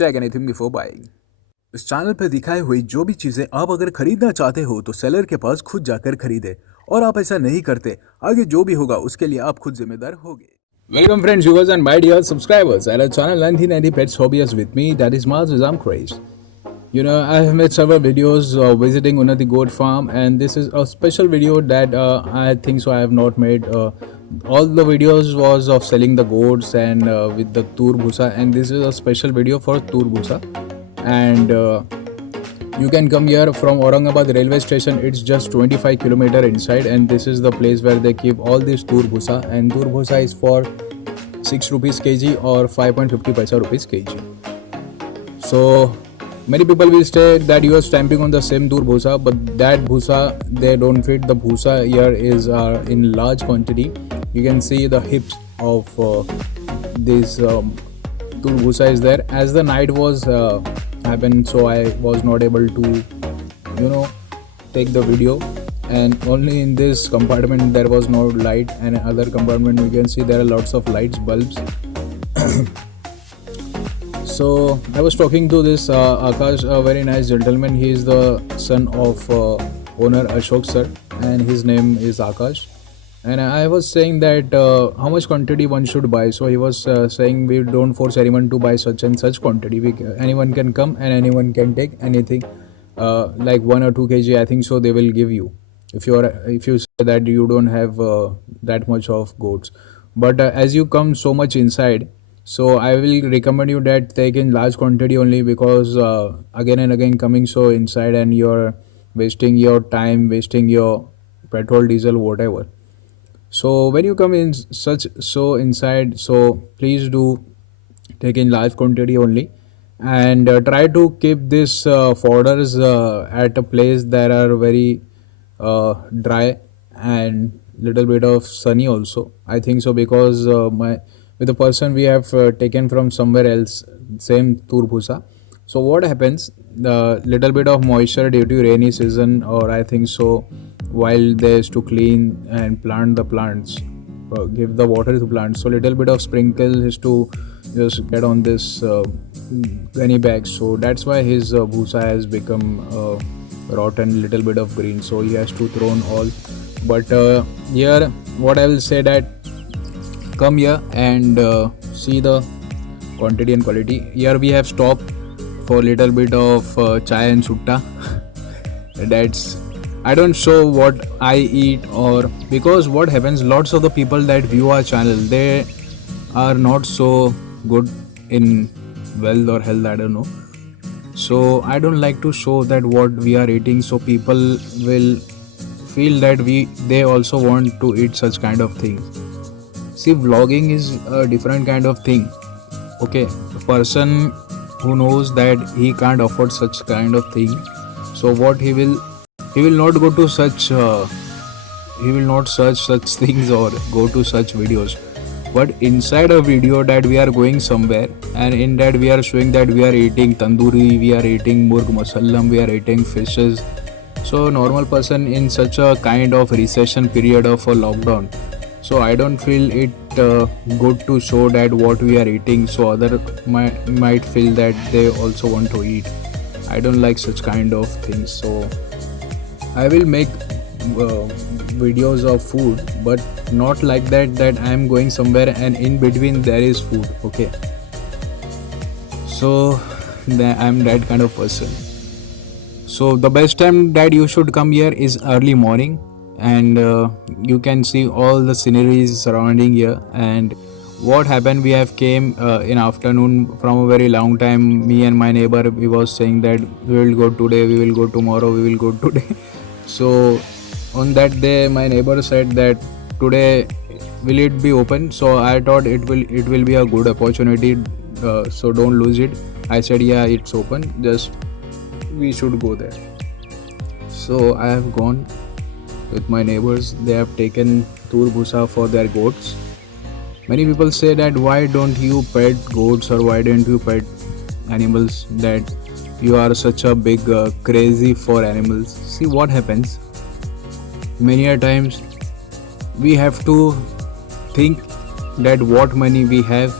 check anything before buying. इस channel पर दिखाई हुई जो भी चीजें आप अगर खरीदना चाहते हो तो सेलर के पास खुद जाकर खरीदे, और आप ऐसा नहीं करते, आगे जो भी होगा उसके लिए आप खुद जिम्मेदार होगे. Welcome friends, viewers and my dear subscribers at our channel 1990 Pets Hobbyist with me, that is Mars Nizam Craze. You know, I have made several videos visiting Unnati Goat Farm, and this is a special video that I think so I have not made. All the videos was of selling the goats and with the Tur Bhusa, and this is a special video for Tur Bhusa. And you can come here from Aurangabad railway station. It's just 25 kilometer inside, and this is the place where they keep all these Tur Bhusa, and Tur Bhusa is for 6 rupees kg or 5.50 paisa rupees kg. So many people will say that you are stamping on the same Tur Bhusa, but that Bhusa they don't fit. The Bhusa here is in large quantity. You can see the hips of this Tur Bhusa is there. As the night was happened, so I was not able to take the video, and only in this compartment there was no light, and other compartment you can see there are lots of lights, bulbs. So I was talking to this Akash, a very nice gentleman. He is the son of owner Ashok sir, and his name is Akash. And I was saying that how much quantity one should buy. So he was saying we don't force anyone to buy such and such quantity. Anyone can come and anyone can take anything, like 1 or 2 kg. I think so they will give you if you say that you don't have that much of goats. But as you come so much inside, so I will recommend you that take in large quantity only, because again and again coming so inside and you're wasting your time, wasting your petrol, diesel, whatever. So when you come in inside, so please do take in large quantity only, and try to keep this fodders at a place that are very dry and little bit of sunny also. I think so, because with the person we have taken from somewhere else, same Tur Bhusa. So what happens, the little bit of moisture due to rainy season, or I think so while they is to clean and plant the plants, give the water to plants, so little bit of sprinkle is to just get on this gunny bag. So that's why his bhusa has become rotten, little bit of green, so he has to throw on all. But here what I will say that come here and see the quantity and quality. Here we have stopped for little bit of chai and sutta. That's, I don't show what I eat, or because what happens, lots of the people that view our channel, they are not so good in wealth or health, I don't know. So I don't like to show that what we are eating, so people will feel that they also want to eat such kind of things. See, vlogging is a different kind of thing. Okay, the person who knows that he can't afford such kind of thing, so what he will not go to such he will not search such things or go to such videos. But inside a video that we are going somewhere, and in that we are showing that we are eating tandoori, we are eating murg masallam, we are eating fishes. So normal person in such a kind of recession period of a lockdown, so I don't feel it good to show that what we are eating, so other might feel that they also want to eat. I don't like such kind of things. So I will make videos of food, but not like that I am going somewhere and in between there is food. Okay, so I am that kind of person. So the best time that you should come here is early morning, and you can see all the sceneries surrounding here. And what happened, we have came in afternoon from a very long time. Me and my neighbor, we was saying that we will go today, we will go tomorrow, we will go today. So on that day my neighbor said that today will it be open. So I thought it will be a good opportunity, so don't lose it. I said yeah, it's open, just we should go there. So I have gone with my neighbors. They have taken Tur Bhusa for their goats. Many people say that why don't you pet goats, or why don't you pet animals, that you are such a big crazy for animals. See what happens, many a times we have to think that what money we have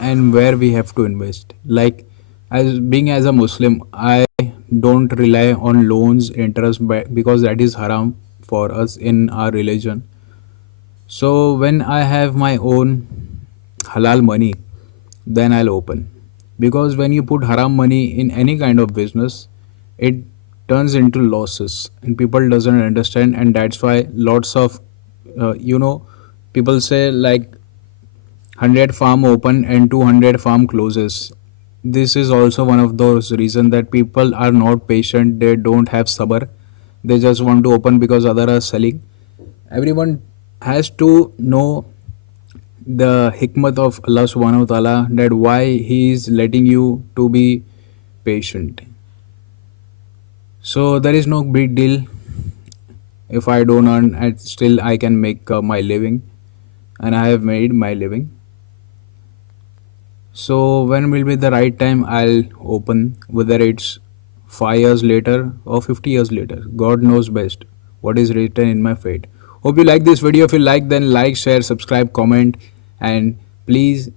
and where we have to invest. Like As being as a Muslim, I don't rely on loans interest because that is haram for us in our religion. So when I have my own halal money, then I'll open. Because when you put haram money in any kind of business, it turns into losses and people doesn't understand, and that's why lots of people say like 100 farm open and 200 farm closes. This is also one of those reasons that people are not patient, they don't have sabr, they just want to open because other are selling. Everyone has to know the hikmat of Allah subhanahu wa ta'ala, that why he is letting you to be patient. So there is no big deal if I don't earn, and still I can make my living, and I have made my living. So when will be the right time I'll open, whether it's 5 years later or 50 years later. God knows best what is written in my fate. Hope you like this video. If you like, then like, share, subscribe, comment, and please